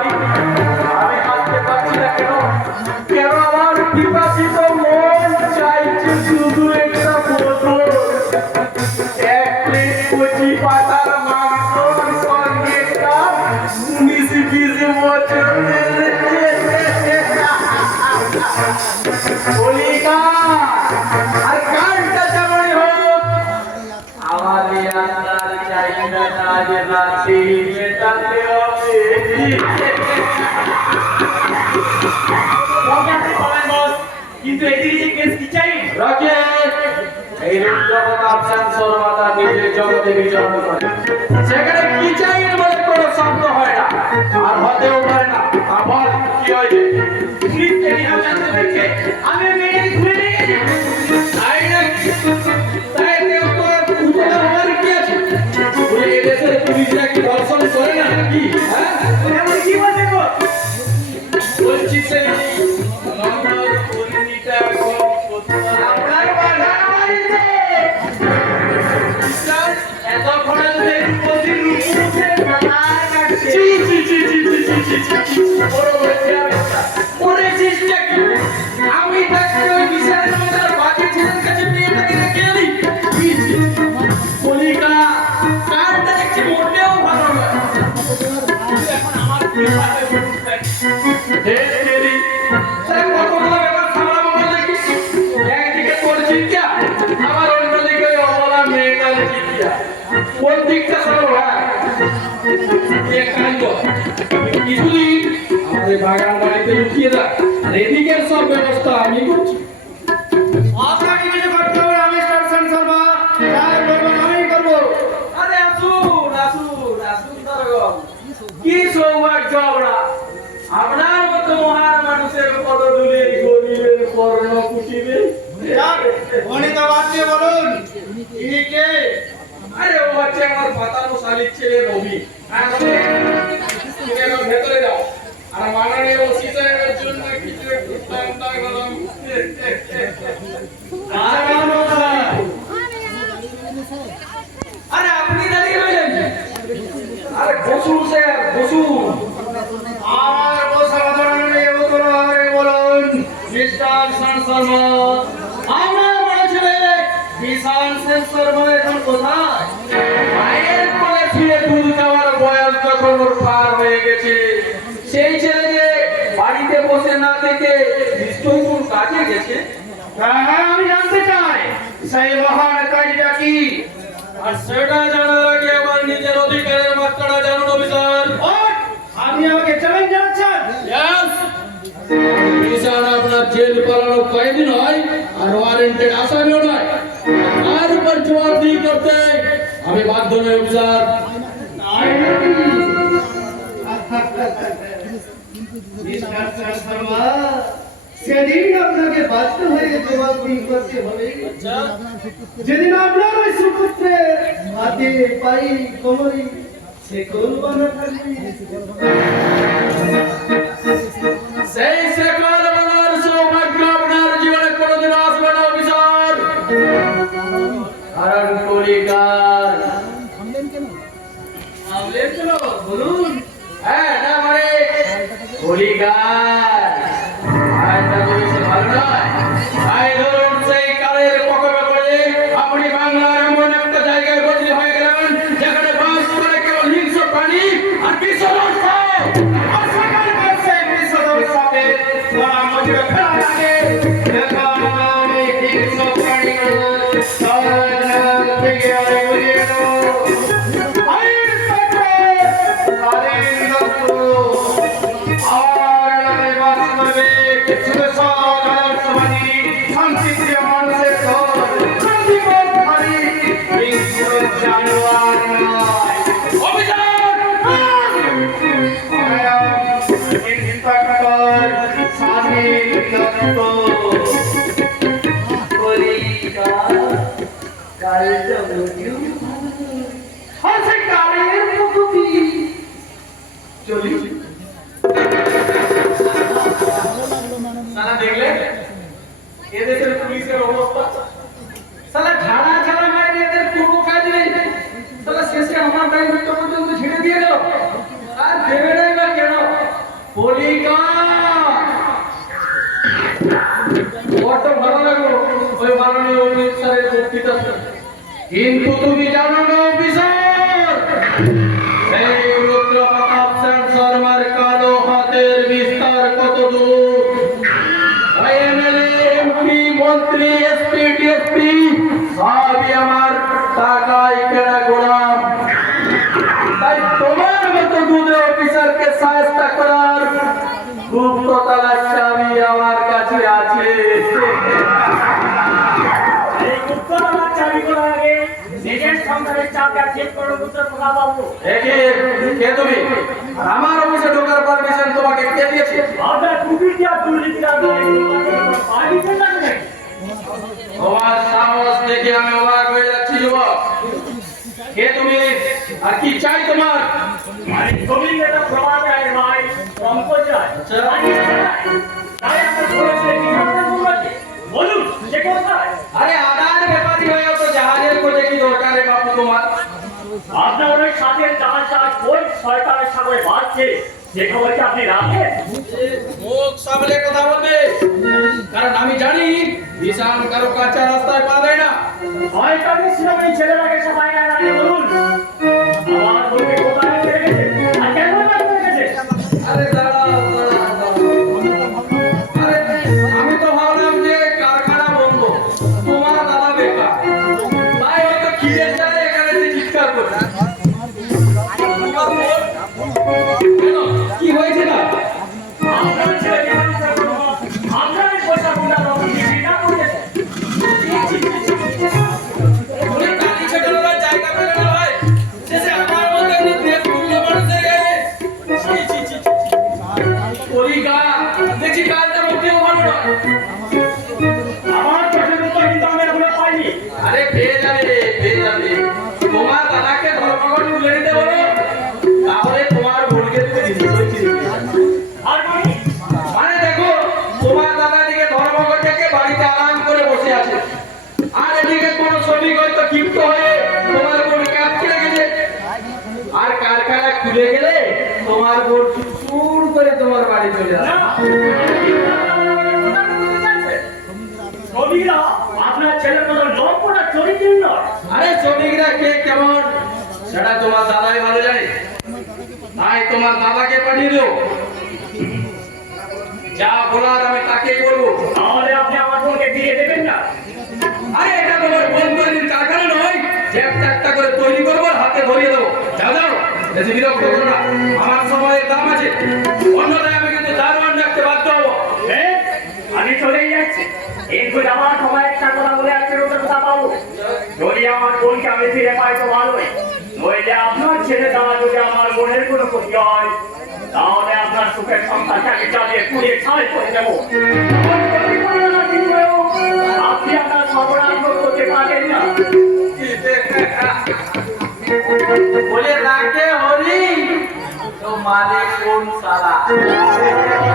কিন্তু আমি আমি হাসতে পারছি না কেন? কেন আমার বিপাশিত ভাবছেন সর্বদা নিজে জগতে বিচরণ করে সেখানে কিচাইন বলে কোনো শব্দ হয় না, আর হতেও পারে না। আমার কি হয়েছে আমি করে না কি হ্যাঁ? কি বলছে কোন দিকটা এ কাণ্ড। আমাদের বাগান বাড়িতে লুকিয়ে রাখ আর এদিকের সব ব্যবস্থা আমি করছি। আপনাকে কিছু করতে হবে আমি স্টেশন শর্মা। যাই করব আমি করব। আরে আসুন আসুন আসুন দারোগা কি সৌভাগ্য আমরা। আপনার মতো মহান মানুষের পদধূলি গরিবের কর্ণ কুটিবে উনি তো দিয়ে বলুন ইনি কে? আরে ও হচ্ছে আমার পাতানো শালিক ছেলে রবি আর তুমি ভেতরে যাও। আর মাননীয় ওসি সাহেবের জন্য কিছু একটু চিন্তা করলাম কোলে দুধ খাওয়ার বয়স যখন ওর পার হয়ে গেছে সেই ছেলে যে বাড়িতে বসে না থেকে নিশ্চয়ই কোন কাজে গেছে? হ্যাঁ হ্যাঁ, আমি জানতে চাই। সেই মহান কাজটা কি? আর সেটা জানার আগে আমার নিজের অধিকারের মাত্রাটা জানুন অফিসার আপনি আমাকে চ্যালেঞ্জ জানাচ্ছেন? আপনার জেল পালানো কয়েদি নয় আর ওয়ারেন্টেড আসামিও নয়। তার উপর জবাবদিহি করতে আমি বাধ্য নই অফিসার সেদিন আপনাকে বাধ্য হয়ে জবাবদিহি করতে হবে। যেদিন আপনার ওই সুপুত্রের হাতে পাই কোমরে, সে কোন সেই সেকাল কেন বলুন। হ্যাঁ না মানে তাই ধরুন, সেই কালের আপনি বাংলার এমন একটা জায়গায় বদলি হয়ে গেলেন, যেখানে বাস করে হিংস্র প্রাণী আর আর বিশ্বদর হিংস্র প্রাণী বড্ড ভালো লাগল ওই মাননীয় অমিত বক্তৃতা কিন্তু তুমি জানো না অফিসার হাতের বিস্তার কত দূর? আইএমএলএ মন্ত্রী এসপি ডিএসপি সবই কে? তুমি? আর আমার অফিসে ঢোকার পারমিশন তোমাকে কে দিয়েছে? নাকি? তোমার সাহস দেখে আমি অবাক হয়ে যাচ্ছি যুবক। কে তুমি? আর কি চাই তোমার? মানে এটা প্রমাণ দেয় ভাই পঙ্কজ রায়। আচ্ছা। তাই ওই শয়তানের সাগরে বাঁচছে। যে খবর আপনি রাখেন। মুখ সামলে কথা বলবে। কারণ আমি জানি বিশাল কারও কাঁচা রাস্তায় পা দেয় না। শয়তানের ছেলেটাকে তোমার বোন সুর করে তোমার বাড়ি চলে না, আপনার ছেলের মতো লম্পটা চরিত্রের নয়। আরে শ্রমিকরা কে কেমন? সেটা তোমার দাদাই ভালো জানে। তাই তোমার দাদাকে পাঠিয়ে দিও। যা বলার আমি তাকেই বলব। তাহলে বেশি বিরক্ত করো না আমার সময়ের দাম আছে। অন্যথায় আমি কিন্তু দারোয়ান রাখতে বাধ্য হব। আমি চলেই যাচ্ছি। একটু যাওয়ার সময় একটা কথা বলে একটা রোজের কথা পাবো। যদি আমার বোনকে আমি ফিরে পাই তো ভালোই। নইলে আপনার ছেলে দ্বারা যদি আমার বোনের কোনো ক্ষতি হয় তাহলে আপনার সুখের সংসারকে আমি চালিয়ে পুড়িয়ে ছাই করে দেবো। আমার আপনি আপনার সর্বনাশ করতে পারেন না। তো মানে কোন সালা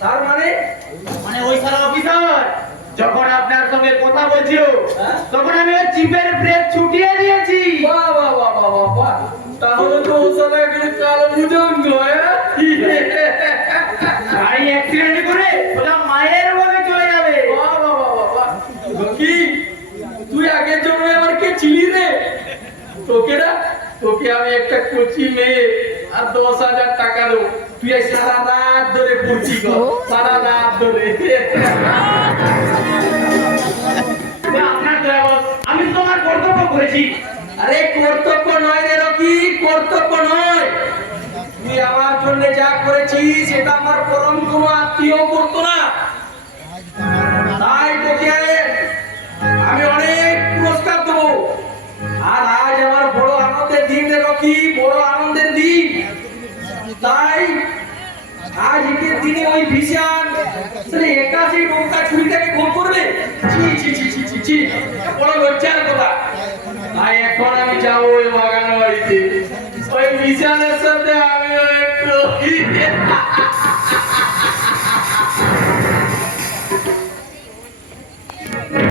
তার মানে মানে ওই সারা অফিসার যখন আপনার সঙ্গে কথা বলছিল হ্যাঁ? তখন আমি ওই চিপের ব্রেক ছুটিয়ে দিয়েছি বাহ, বাহ, বাহ, বাহ, বাহ। তাহলে তো ও সালা একজন কালো মুজঙ্গ, হ্যাঁ? গাড়ি অ্যাক্সিডেন্ট করে ওটা মায়ের বলে চলে যাবে বাহ, বাহ, বাহ, বাহ। রকি, তুই আগের জন্য আমার কে চিনি রে তোকে না তোকে আমি একটা কচি মেয়ে আর দশ হাজার টাকা দেবো তুই এই সারা রাত ধরে পড়ছি গো সারা রাত ধরে। আপনার ড্রাইভার আমি তোমার কর্তব্য করেছি। আরে কর্তব্য নয় রে রকি কর্তব্য নয়। তুই আমার জন্য যা করেছিস সেটা আমার পরম কোনো আত্মীয় করতো না। তাই তোকে আমি অনেক পুরস্কার দেবো। আর আজ আমার বড় আনন্দের দিন রে রকি বড় আনন্দের দিন। তাই আজকের দিনে ওই ভিশান তাহলে একা সেই নৌকা ছুরিটাকে খুন করবে? ছি ছি ছি ছি ছি বড় লজ্জার কথা। তাই এখন আমি যাব